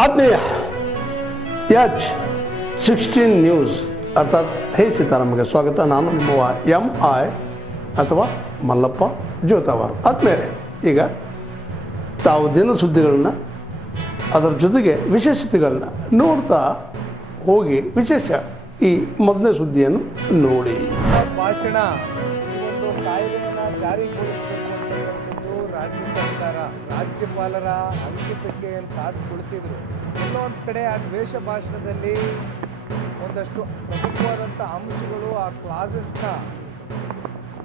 ಆತ್ಮೀಯ H16 news ಅರ್ಥಾತ್ ಹೇ ಸೀತಾರಾಮಗೆ ಸ್ವಾಗತ. ನಾನು ನಿಮ್ಮವ MI ಅಥವಾ ಮಲ್ಲಪ್ಪ ಜೋತಾವಾರ್. ಆದ್ಮೇಲೆ ಈಗ ತಾವು ದಿನ ಸುದ್ದಿಗಳನ್ನ ಅದರ ಜೊತೆಗೆ ವಿಶೇಷತೆಗಳನ್ನ ನೋಡ್ತಾ ಹೋಗಿ ವಿಶೇಷ ಈ ಮೊದಲನೇ ಸುದ್ದಿಯನ್ನು ನೋಡಿ. ಭಾಷಣ ಈ ಒಂದು ಕಾಯ್ದೆಯನ್ನು ಜಾರಿಗೊಳಿಸಬೇಕು ಅಂತಕ್ಕಂಥದ್ದು ರಾಜ್ಯ ಸರ್ಕಾರ ರಾಜ್ಯಪಾಲರ ಅಂಕಿತಕ್ಕೆ ಕಾದು ಕುಳಿತಿದ್ರು. ಎಲ್ಲೋ ಒಂದು ಕಡೆ ಆ ದ್ವೇಷ ಭಾಷಣದಲ್ಲಿ ಒಂದಷ್ಟು ಪ್ರಮುಖವಾದಂಥ ಅಂಶಗಳು ಆ ಕ್ಲಾಸಸ್ನ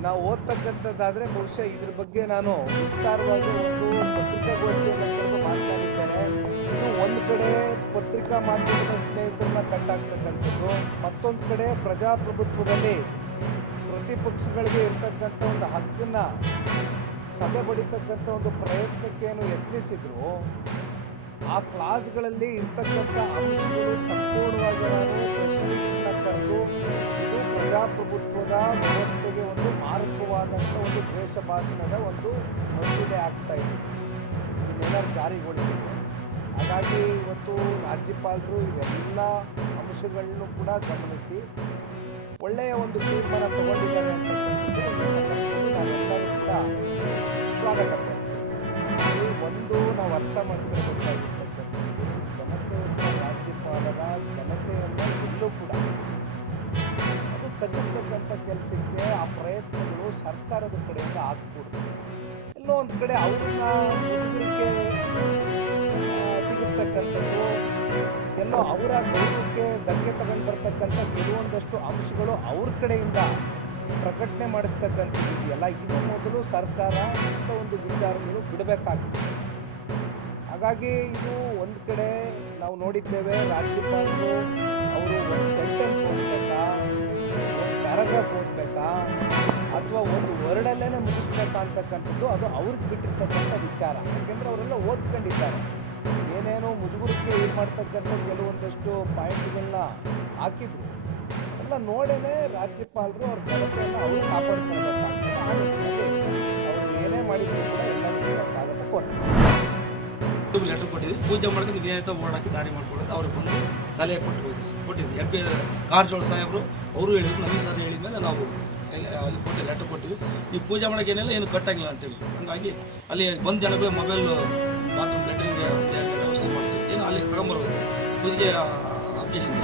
ನಾವು ಓದ್ತಕ್ಕಂಥದ್ದಾದರೆ ಬಹುಶಃ ಇದ್ರ ಬಗ್ಗೆ ನಾನು ವಿಸ್ತಾರವಾಗಿ ಒಂದು ಪತ್ರಿಕಾಗೋಷ್ಠಿಯನ್ನು ಮಾತನಾಡಿದ್ದೇನೆ. ಇದು ಒಂದು ಕಡೆ ಪತ್ರಿಕಾ ಮಾಧ್ಯಮದ ಸ್ನೇಹಿತರನ್ನ ಕಟ್ಟಾಗ್ತಕ್ಕಂಥದ್ದು, ಮತ್ತೊಂದು ಕಡೆ ಪ್ರಜಾಪ್ರಭುತ್ವದಲ್ಲಿ ಪ್ರತಿಪಕ್ಷಗಳಿಗೆ ಇರ್ತಕ್ಕಂಥ ಒಂದು ಹಕ್ಕನ್ನು ಸಭೆ ಬಡಿತಕ್ಕಂಥ ಒಂದು ಪ್ರಯತ್ನಕ್ಕೆ ಏನು ಯತ್ನಿಸಿದ್ರು ಆ ಕ್ಲಾಸ್ಗಳಲ್ಲಿ ಇರ್ತಕ್ಕಂಥ ಅಂಶಗಳು ಸಂಪೂರ್ಣವಾಗಿ ನಾನು ಪ್ರಶ್ನೆಗಳನ್ನ ಕರೆದು ಇದು ಪ್ರಜಾಪ್ರಭುತ್ವದ ವ್ಯವಸ್ಥೆಗೆ ಒಂದು ಮಾರಕವಾದಂಥ ಒಂದು ದ್ವೇಷ ಭಾಷಣದ ಒಂದು ಮಸೂದೆ ಆಗ್ತಾ ಇದೆ. ಇದನ್ನೆಲ್ಲರೂ ಜಾರಿಗೊಳಿಸಿದೆ. ಹಾಗಾಗಿ ಇವತ್ತು ರಾಜ್ಯಪಾಲರು ಇವೆಲ್ಲ ಅಂಶಗಳನ್ನು ಕೂಡ ಗಮನಿಸಿ ಒಳ್ಳೆಯ ಒಂದು ತೀರ್ಮಾನ ತಗೊಂಡಿದ್ದಾರೆ ಅಂತಕ್ಕಂಥದ್ದು ನಾವೆಲ್ಲರೂ ಕೂಡ ಸ್ವಾಗತ ಮಾಡ್ತೀವಿ. ಒಂದು ನಾವು ಅರ್ಥ ಮಾಡ್ಕೊಳ್ಬೇಕಾಗಿರ್ತಕ್ಕಂಥದ್ದು ಜನತೆ ರಾಜ್ಯಪಾಲರ ಜನತೆಯನ್ನು ಎಲ್ಲೂ ಕೂಡ ಅದು ತಗ್ಗಿಸ್ತಕ್ಕಂಥ ಕೆಲಸಕ್ಕೆ ಆ ಪ್ರಯತ್ನಗಳು ಸರ್ಕಾರದ ಕಡೆಯಿಂದ ಆಗ್ಕೂಡ್ದು. ಎಲ್ಲೋ ಒಂದು ಕಡೆ ಅವ್ರನ್ನ ಮುದುಗರಿಗೆ ಸಿಗಿಸ್ತಕ್ಕಂಥದ್ದು, ಎಲ್ಲೋ ಅವರ ಗೌರವಕ್ಕೆ ಧಕ್ಕೆ ತಗೊಂಡು ಬರ್ತಕ್ಕಂಥ ಕೆಲವೊಂದಷ್ಟು ಅಂಶಗಳು ಅವ್ರ ಕಡೆಯಿಂದ ಪ್ರಕಟಣೆ ಮಾಡಿಸ್ತಕ್ಕಂಥದ್ದು ಇದೆಯಲ್ಲ, ಇದು ಮೊದಲು ಸರ್ಕಾರ ಇಂಥ ಒಂದು ವಿಚಾರಗಳು ಬಿಡಬೇಕಾಗ್ತದೆ. ಹಾಗಾಗಿ ಇದು ಒಂದು ಕಡೆ ನಾವು ನೋಡಿದ್ದೇವೆ, ರಾಜ್ಯಪಾಲರು ಅವರು ಒಂದು ಸೆಂಟೆನ್ಸ್ ಓದಬೇಕಾ, ಒಂದು ಪ್ಯಾರಾಗ್ರಾಫ್ ಓದಬೇಕಾ ಅಥವಾ ಒಂದು ವರ್ಡಲ್ಲೇ ಮುಗಿಸ್ಬೇಕಾ ಅಂತಕ್ಕಂಥದ್ದು ಅದು ಅವ್ರಿಗೆ ಬಿಟ್ಟಿರ್ತಕ್ಕಂಥ ವಿಚಾರ. ಯಾಕೆಂದರೆ ಅವರೆಲ್ಲ ಓದ್ಕೊಂಡಿದ್ದಾರೆ. ಏನೇನೋ ಮುಜುಗುರಕ್ಕೆ ಇದು ಮಾಡ್ತಕ್ಕಂಥ ಕೆಲವೊಂದಷ್ಟು ಪಾಯಿಂಟ್ಗಳನ್ನ ಹಾಕಿದ್ರು ಎಲ್ಲ ನೋಡೇನೆ ರಾಜ್ಯಪಾಲರು ಅವ್ರ ಜನತೆಯನ್ನು ಅವರು ಕಾಪಾಡ್ಕೊಳ್ಬೇಕಾಗ್ತದೆ. ಆ ನಿಟ್ಟಿನಲ್ಲಿ ಅವರು ಏನೇ ಮಾಡಿದ್ರು ಕೂಡ ಎಲ್ಲರಿಗೂ ಸ್ವಾಗತ ಕೊಡ್ತಾರೆ. ಲೆಟರ್ ಕೊಟ್ಟಿದ್ವಿ, ಪೂಜೆ ಮಾಡ್ಕೊಂಡು ಏನಾಯ್ತಾ ಓಡಾಕಿ ದಾರಿ ಮಾಡ್ಕೊಳ್ಳೋದು ಅವ್ರಿಗೆ ಬಂದು ಸಲಹೆ ಕೊಟ್ಟಿದ್ವಿ. MP ಕಾರಜೋಳ ಸಾಹೇಬರು ಅವರು ಹೇಳಿದ್ರು, ನಮಗೆ ಸರ್ ಹೇಳಿದ ಮೇಲೆ ನಾವು ಅಲ್ಲಿ ಕೊಟ್ಟು ಲೆಟರ್ ಕೊಟ್ಟಿವಿ. ಈ ಪೂಜೆ ಮಾಡೋಕೆ ಏನೆಲ್ಲ ಏನು ಕಟ್ಟಾಗಿಲ್ಲ ಅಂತೇಳಿ. ಹಾಗಾಗಿ ಅಲ್ಲಿ ಬಂದ ಜನಗಳು ಮೊಬೈಲ್ ಬಾತ್ರೂಮ್ ಲೆಟ್ರಿಗೆ ವ್ಯವಸ್ಥೆ ಮಾಡ್ತೀವಿ, ಏನು ಅಲ್ಲಿ ತಗೊಂಬರೋದು ಪೂಜೆಗೆ ಅಬ್ಜೆಕ್ಷನ್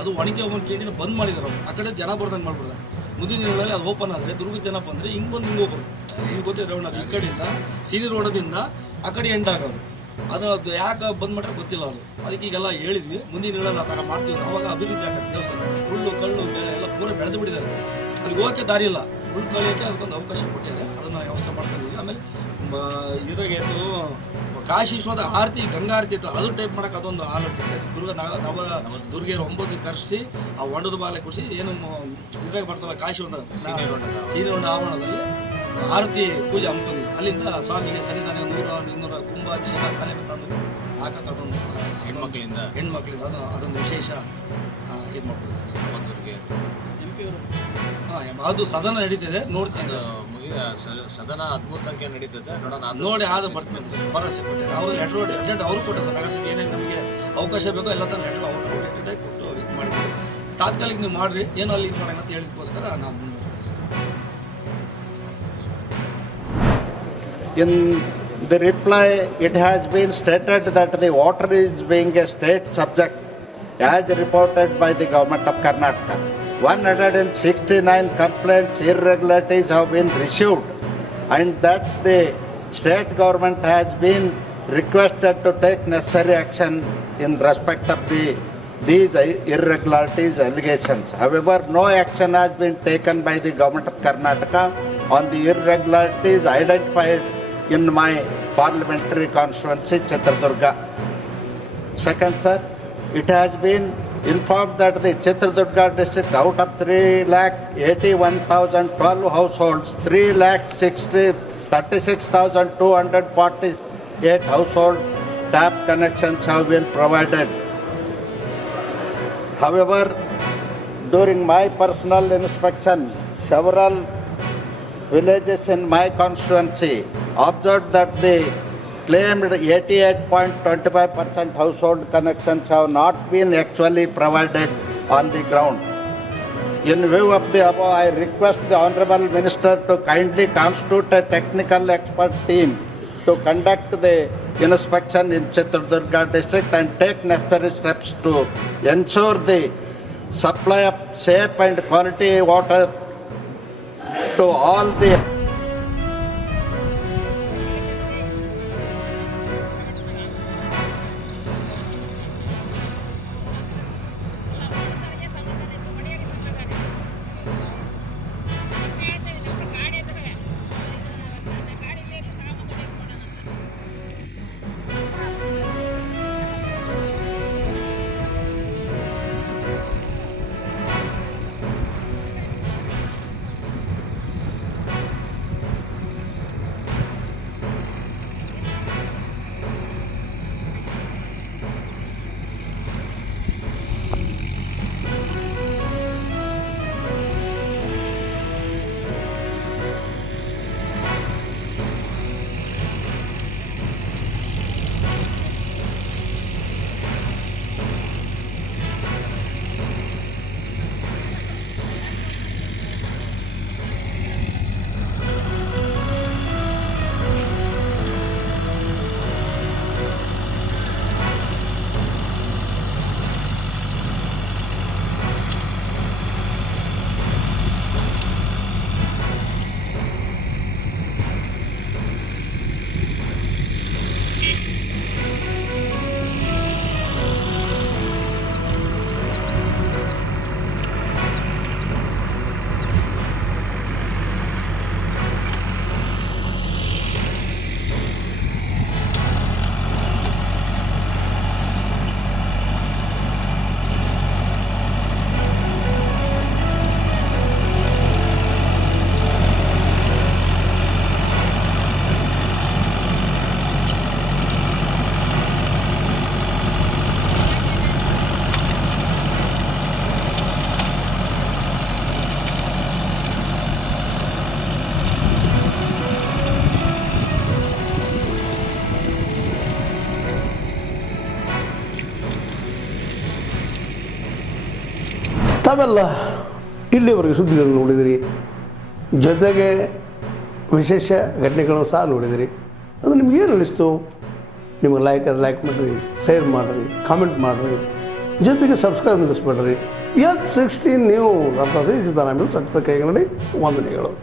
ಅದು ಒಣಗಿ ಹೋಗೋದು ಕೇಳಿ ಬಂದ್ ಮಾಡಿದಾರೆ. ಅವರು ಆ ಕಡೆ ಜನ ಬರ್ದಂಗೆ ಮಾಡ್ಬಿಡ್ತಾರೆ. ಮುಂದಿನ ದಿನಗಳಲ್ಲಿ ಅದು ಓಪನ್ ಆದರೆ ದುರ್ಗದ ಜನ ಬಂದರೆ ಹಿಂಗೆ ಬಂದು ಹಿಂಗೆ ಹೋಗೋರು. ಹಿಂಗೆ ಗೊತ್ತಿದೆ ರೌಂಡ್ ಈ ಕಡೆಯಿಂದ ಸೀನಿ ರೋಡದಿಂದ ಆ ಕಡೆ ಎಂಡ್ ಆಗೋರು. ಅದು ಯಾಕೆ ಬಂದ್ ಮಾಡ್ರೆ ಗೊತ್ತಿಲ್ಲ. ಅದು ಅದಕ್ಕೆ ಈಗೆಲ್ಲ ಹೇಳಿದ್ವಿ, ಮುಂದಿನ ದಿನಗಳಲ್ಲಿ ಆ ಥರ ಮಾಡ್ತೀವಿ. ಅವಾಗ ಅಭಿವೃದ್ಧಿ ಆಗುತ್ತೆ ದೇವಸ್ಥಾನ. ಹುಲ್ಲು ಕಳ್ಳು ಎಲ್ಲ ಪೂರ ಬೆಳೆದು ಬಿಟ್ಟಿದ್ದಾರೆ. ಅಲ್ಲಿ ಹೋಗೋಕ್ಕೆ ದಾರಿ ಇಲ್ಲ. ಹುಲ್ಲು ಕಳಿಯೋಕ್ಕೆ ಅದಕ್ಕೊಂದು ಅವಕಾಶ ಕೊಟ್ಟಿದ್ದಾರೆ. ಅದನ್ನು ವ್ಯವಸ್ಥೆ ಮಾಡ್ತಾ ಇದ್ದೀವಿ. ಆಮೇಲೆ ಇದ್ರಾಗೆ ಕಾಶಿ ವಿಶ್ವದ ಆರತಿ ಗಂಗಾ ಆರತಿ ಇತ್ತು, ಅದು ಟೈಪ್ ಮಾಡೋಕೆ ಅದೊಂದು ಆಲೋಚನೆ. ದುರ್ಗೆಯರು 9 ಕರೆಸಿ ಆ ಹೊಂಡದ ಬಾಲೆ ಕುಡಿಸಿ ಏನು ಇದ್ರಾಗ ಬರ್ತಲ್ಲ ಕಾಶಿ ಹೊಂಡ ಸೀನಿ ಹೊಂಡ ಆವರಣದಲ್ಲಿ ಆರತಿ ಪೂಜೆ ಹಮ್ಮಿಕೊಂಡಿದ್ವಿ. ಅಲ್ಲಿಂದ ಸ್ವಾಮಿಗೆ ಸನ್ನಿಧಾನ 100-200 ಕುಂಭಾಭಿಷೇಕ ತಲೆ ತಂದು ಹಾಕಕ್ಕೆ ಅದೊಂದು ಹೆಣ್ಮಕ್ಳಿಂದ ಅದೊಂದು ವಿಶೇಷ ಇದು ಮಾಡ್ತೀವಿ. ಅದು ಸದನ ನಡೀತಿದೆ, ನೋಡ್ತೀನಿ. ಸದನ 13 ತನಕ ನಡೀತದೆ, ನೋಡೋಣ. ನೋಡಿ ಆದ ಬರ್ತೀನಿ. ಭರವಸೆ ಕೊಟ್ಟಿದ್ದಾರೆ ಅವರು. ಲೆಟರ್ ಅರ್ಜೆಂಟ್ ಅವರು ಕೊಟ್ಟೆ ಸರ್. ನಗರಸಭೆ ಏನೇನು ನಮಗೆ ಅವಕಾಶ ಬೇಕೋ ಎಲ್ಲ ಥರ ಲೆಟರ್ ಅವರು ಲೆಟರ್ ಕೊಟ್ಟು ಇದು ಮಾಡಿದ್ದೀವಿ. ತಾತ್ಕಾಲಿಕ ನೀವು ಮಾಡಿರಿ, ಏನೋ ಅಲ್ಲಿ ಇದು ಮಾಡೋಣ ಅಂತ ಹೇಳಿದಕ್ಕೋಸ್ಕರ ನಾವು ಮುಂದೆ. In the reply, it has been stated that the water is being a state subject as reported by the government of Karnataka. 169 complaints, irregularities have been received, and that the state government has been requested to take necessary action in respect of these irregularities allegations. However, no action has been taken by the government of Karnataka on the irregularities identified in my parliamentary constituency, Chitradurga. Second, sir, it has been informed that the Chitradurga district, out of 3,81,012 households, 3,36,248 household tap connections have been provided. However, during my personal inspection, several villages in my constituency observed that the claimed 88.25% household connections have not been actually provided on the ground. In view of the above, I request the Honorable Minister to kindly constitute a technical expert team to conduct the inspection in Chitradurga district and take necessary steps to ensure the supply of safe and quality water to all the ತಾವೆಲ್ಲ ಇಲ್ಲಿವರೆಗೆ ಸುದ್ದಿಗಳನ್ನು ನೋಡಿದಿರಿ, ಜೊತೆಗೆ ವಿಶೇಷ ಘಟನೆಗಳನ್ನು ಸಹ ನೋಡಿದಿರಿ. ಅದು ನಿಮ್ಗೇನು ಅನ್ನಿಸ್ತು? ನಿಮಗೆ ಲೈಕ್ ಮಾಡಿರಿ, ಶೇರ್ ಮಾಡಿರಿ, ಕಾಮೆಂಟ್ ಮಾಡಿರಿ, ಜೊತೆಗೆ ಸಬ್ಸ್ಕ್ರೈಬ್ ನಿಲ್ಲಿಸ್ಬೇಡ್ರಿ. H16 ನ್ಯೂಸ್ ಅರ್ಥಾತ್ ಸಿದ್ದರಾಮಯ್ಯ ಸತ್ಯದ ಕೈಗನ್ನಡಿ ವಂದನೆಗಳು.